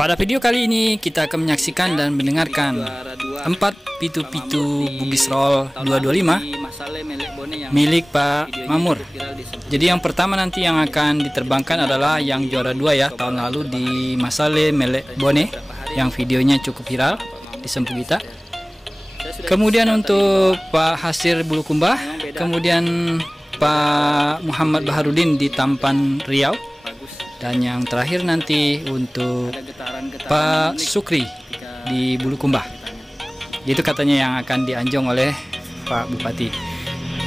Pada video kali ini kita akan menyaksikan dan mendengarkan 4 pitu-pitu Bugis Roll 225 milik Pak Mamur. Jadi yang pertama nanti yang akan diterbangkan adalah yang juara 2 ya, tahun lalu di Masale Melek Bone, yang videonya cukup viral di Sempugita. Kemudian untuk Pak Hasir Bulukumba, kemudian Pak Muhammad Baharudin di Tampan Riau, dan yang terakhir nanti untuk Pak Sukri di Bulukumba. Itu katanya yang akan dianjong oleh Pak Bupati.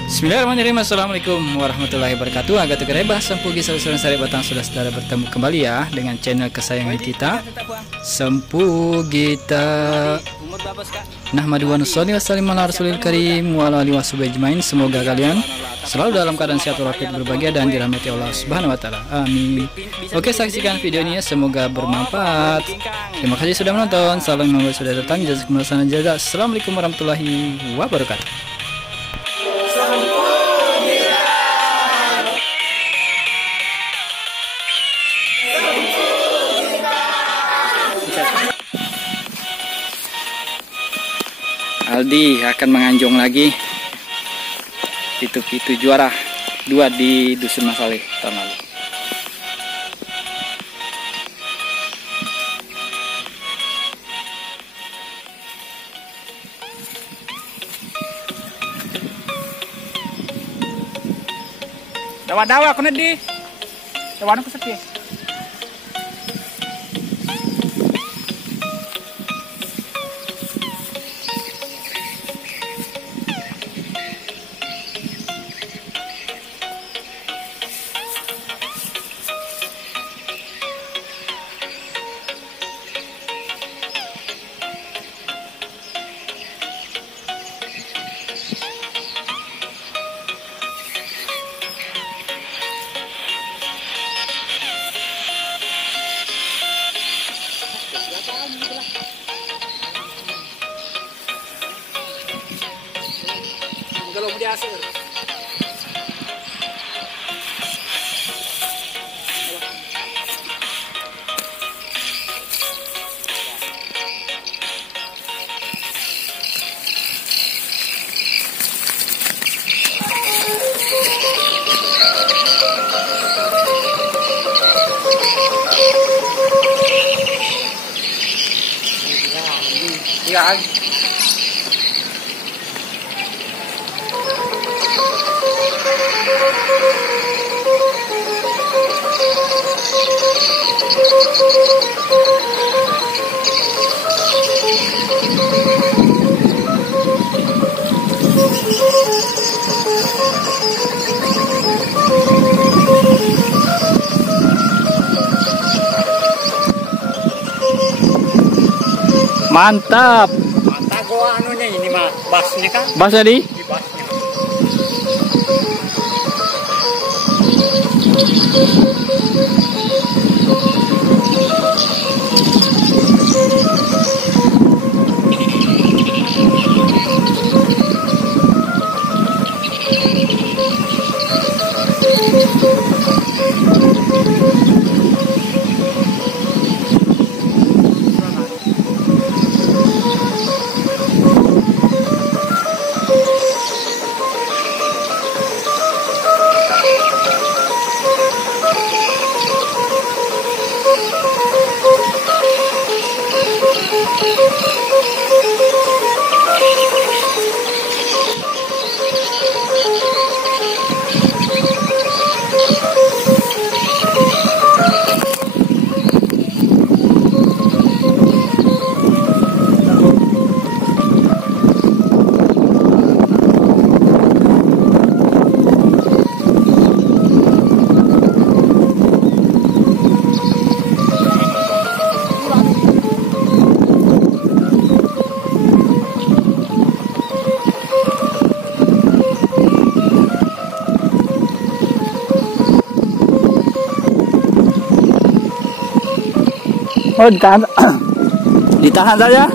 Bismillahirrahmanirrahim. Assalamualaikum warahmatullahi wabarakatuh. Agak tegerebah Sempugi saluran sari batang, sudah saudara bertemu kembali ya dengan channel kesayangan kita Sempugita. Nahmadu wa nusalli wa sallim ala rasulil karim wa ala alihi washabihi ajmain. Semoga kalian selalu dalam keadaan sehat walafiat, berbahagia dan dirahmati Allah Subhanahu wa taala. Amin. Oke, saksikan videonya, semoga bermanfaat. Terima kasih sudah menonton. Salam yang sudah datang. Jazakumullah khairan. Assalamualaikum warahmatullahi wabarakatuh. Aldi akan menganjong lagi pitu-pitu juara 2 di Dusun Masale tahun lalu. Dawa-dawa kuna di. Dawa aku sepi. Kalau mau diasir. Ya. Mantap. Mantap gua anunya ini mah basnya kan? Bas tadi? Di basnya. Oh, ditahan, ditahan saja.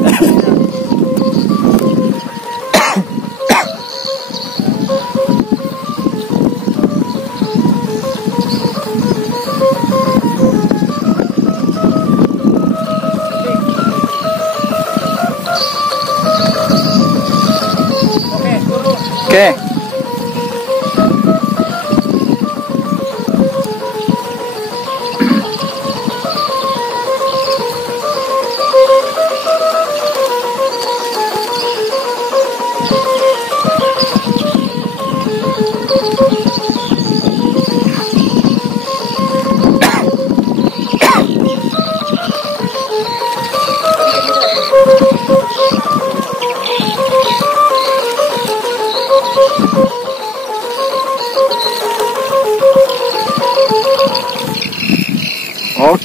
Oke.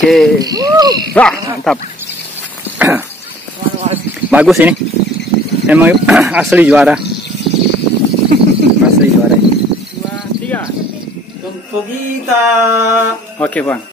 Oke. Wah, mantap. Bagus ini. Emang asli juara. Asli juara. 2, 3. Untuk kita. Oke, Bang.